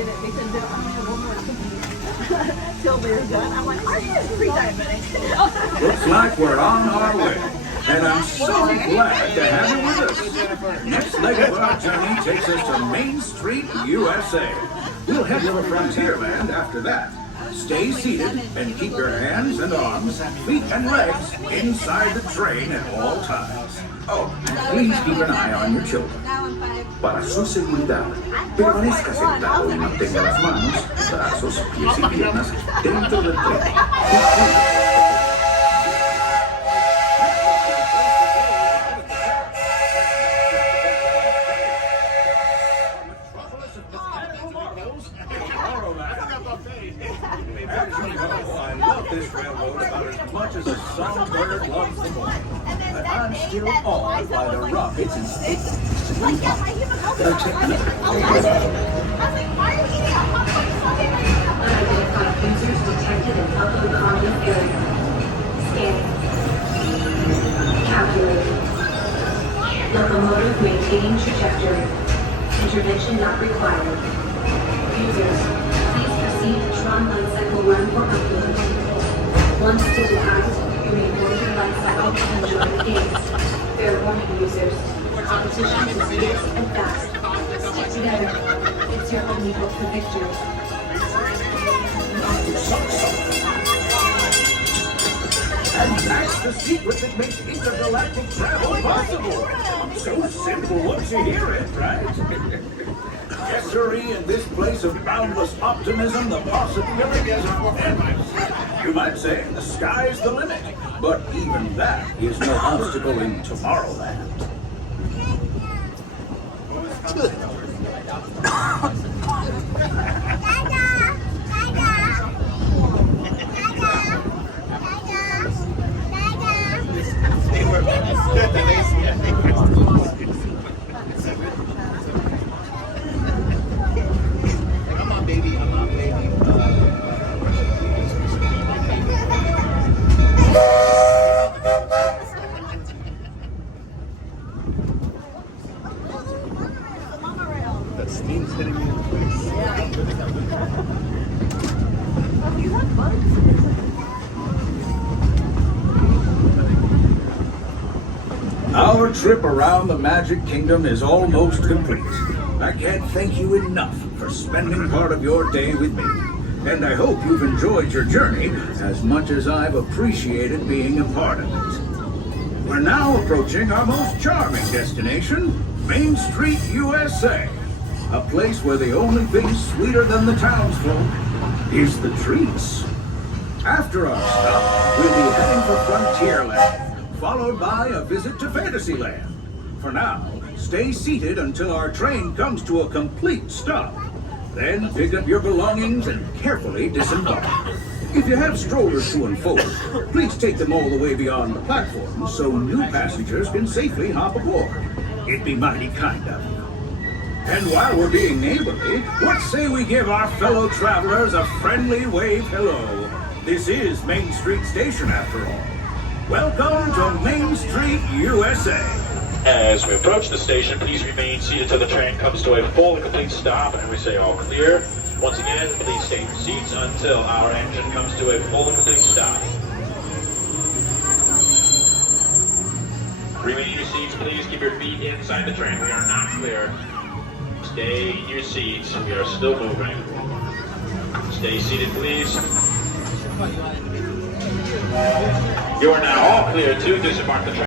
did it. They said, I only have one more cookie till they're done. I'm like, are you pre-diabetic? Looks like we're on our way. And I'm so glad to have you with us. Next leg of our journey takes us to Mainstreet, USA. We'll head to the Frontierland after that. Stay seated and keep your hands and arms, feet and legs inside the train at all times. Oh, and please keep an eye on your children. Para su seguridad, permanezca sentado y mantenga las manos, brazos, pies y piernas dentro del tren. I love this railroad about as much as a songbird loves the morning. But I'm still awed by the rockets and sticks. Unidentified users detected in upload content area. Scanning. Calculating. Locomotive maintaining trajectory. Intervention not required. Users, please proceed to Tron Light Cycle Run for upload. Once digitized, you may board your light cycle and enjoy the games. Fair warning, users. Competition is fierce and fast. Stick together. It's your only hope for victory. And that's the secret that makes intergalactic travel possible. So simple once you hear it, right? Yes, sirree, in this place of boundless optimism, the possibilities are endless. You might say the sky's the limit, but even that is no obstacle in Tomorrowland. That steam's hitting me in the face. You have bugs? Our trip around the Magic Kingdom is almost complete. I can't thank you enough for spending part of your day with me. And I hope you've enjoyed your journey as much as I've appreciated being a part of it. We're now approaching our most charming destination, Mainstreet, USA. A place where the only thing sweeter than the townsfolk is the treats. After our stop, we'll be heading for Frontierland, followed by a visit to Fantasyland. For now, stay seated until our train comes to a complete stop. Then pick up your belongings and carefully disembark. If you have strollers to unfold, please take them all the way beyond the platform so new passengers can safely hop aboard. It'd be mighty kind of you. And while we're being neighborly, what say we give our fellow travelers a friendly wave hello? This is Mainstreet Station after all. Welcome to Mainstreet, USA. As we approach the station, please remain seated till the train comes to a full and complete stop and we say all clear. Once again, please stay in your seats until our engine comes to a full and complete stop. Remain in your seats, please. Keep your feet inside the train. We are not clear. Stay in your seats. We are still moving. Stay seated, please. You are now all clear to disembark the train.